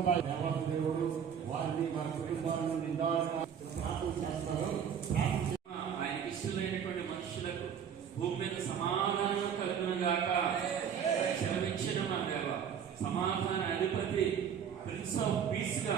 దేవుడు వారిని వారి కుటుంబాలను నిందాలను ప్రార్థన చేస్తారు. ఆయనకి ఇష్టమైనటువంటి మనుషులకు భూమి మీద సమాధానం కలుగునుగాక క్షమించిన మా దేవ, సమాధాన అధిపతి, ప్రిన్స్ ఆఫ్ పీస్ గా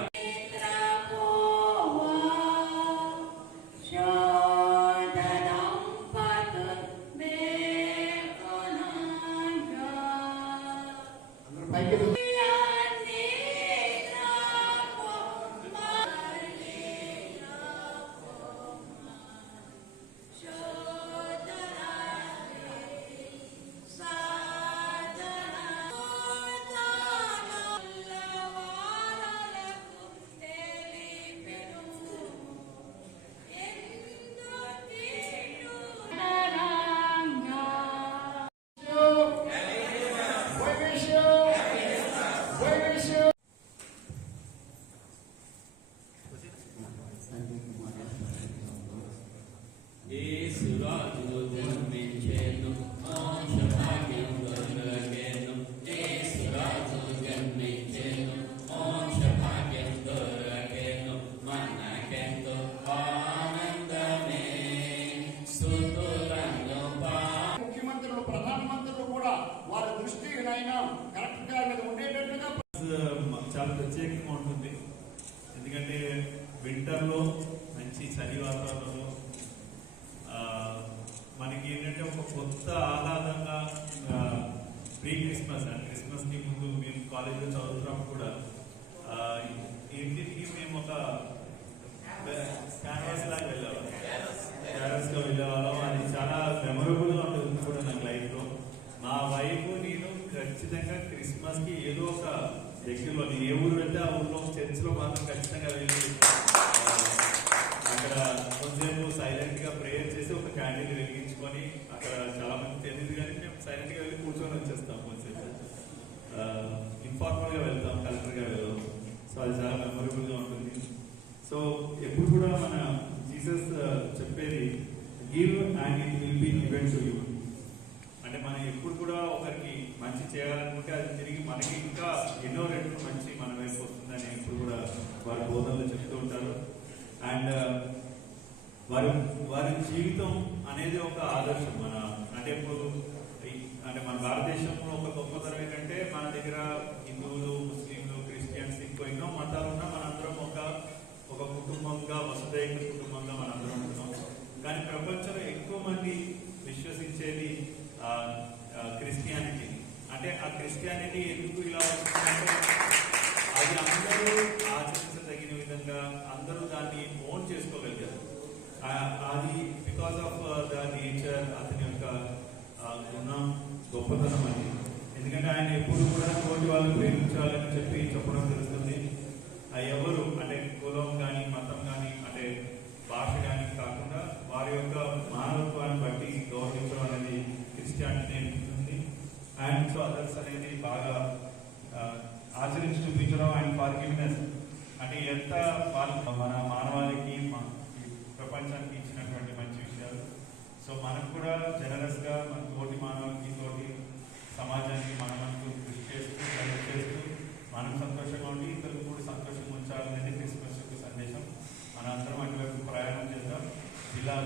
ముఖ్యమంత్రులు, ప్రధానమంత్రులు కూడా వారి దృష్టి కరెక్ట్ గా మీద ఉండేటట్టుగా చాలా ప్రత్యేకంగా ఉంటుంది. ఎందుకంటే వింటర్లో మంచి చలి వాతావరణంలో మనకి ఏంటంటే ఒక కొత్త ఆహ్లాదంగా ప్రీ క్రిస్మస్ అండ్ క్రిస్మస్కి ముందు మేము కాలేజీలో చదువుతున్నప్పుడు కూడా ఇంటికి మేము ఒక క్యాన్వాస్ లాగా వెళ్ళేవాళ్ళం, క్యాన్వాస్లో వెళ్ళేవాళ్ళం. అది చాలా మెమొరబుల్గా ఉంటుంది కూడా నాకు లైఫ్లో. మా వైఫ్ నేను ఖచ్చితంగా క్రిస్మస్కి ఏదో ఒక దగ్గరలో నేను ఏ ఊరు వెళ్తే ఆ ఊళ్ళో చర్చ్లో మాత్రం ఖచ్చితంగా వెళ్ళి అక్కడ కొంచెంసేపు సైలెంట్గా ప్రేయర్ చేసి ఒక క్యాండిల్ వెలిగించుకొని, అక్కడ చాలా మంది తెలియదు కానీ మేము సైలెంట్గా వెళ్ళి కూర్చొని వచ్చేస్తాం. కొంచెంసేపు ఇన్ఫార్మల్గా వెళ్తాం, కలెక్టర్గా వెళ్దాం. సో అది చాలా మెమొరబుల్గా ఉంటుంది. సో ఎప్పుడు కూడా మన జీసస్ చెప్పేది give and it will be given to you. అంటే మనం ఎప్పుడు కూడా ఒకరికి మంచి చేయాలనుకుంటే అది తిరిగి మనకి ఇంకా ఎన్నో రెట్లు మంచి మన వైపు వస్తుందని ఎప్పుడు కూడా వారి బోధనలు చెప్తూ ఉంటారు. అండ్ వారి జీవితం అనేది ఒక ఆదర్శం. అంటే ఇప్పుడు అంటే మన భారతదేశంలో ఒక గొప్పతనం ఏంటంటే మన దగ్గర హిందువులు, ముస్లింలు, క్రిస్టియన్స్ ఇంకో ఎన్నో మతాలు ఉన్నా మనందరం ఒక కుటుంబంగా, వసుదైక కుటుంబంగా మనందరం ఉంటున్నాం. కానీ ప్రపంచంలో ఎక్కువ మంది విశ్వసించేది క్రిస్టియానిటీ. అంటే ఆ క్రిస్టియానిటీ ఎందుకు ఇలా వస్తుందంటే అది అందరూ ఆచరించదగిన విధంగా అందరూ దాన్ని ఓన్ చేసుకోగలిగారు. అది బికాస్ ఆఫ్ ద నేచర్, అతని యొక్క గుణం, గొప్పతనం అని. ఎందుకంటే ఆయన ఎప్పుడు కూడా తోటి వాళ్ళు ప్రేమించాలని చెప్పడం తెలుస్తుంది. ఎవరు అంటే కులం కానీ, మతం కానీ, అంటే భాష కానీ కాకుండా వారి యొక్క మానవత్వాన్ని బట్టి గౌరవించడం అనేది క్రిస్టియానిటీ నేర్పుతుంది. అండ్ సో అదర్స్ అనేది బాగా ఆచరించి చూపించడం. అండ్ ఫర్గివ్నెస్ అంటే ఎంత మన మానవాళికి, ప్రపంచానికి ఇచ్చినటువంటి మంచి విషయాలు. సో మనకు కూడా జనరస్గా మన తోటి మానవులకి, తోటి సమాజానికి మనకు కృషి చేస్తూ హెల్ప్ చేస్తూ మనం సంతోషంగా ఉండి ఇతరులు కూడా సంతోషంగా ఉంచాలనేది క్రిస్మస్ యొక్క సందేశం. మన అందరం అటువైపు ప్రయాణం చేద్దాం. జిల్లా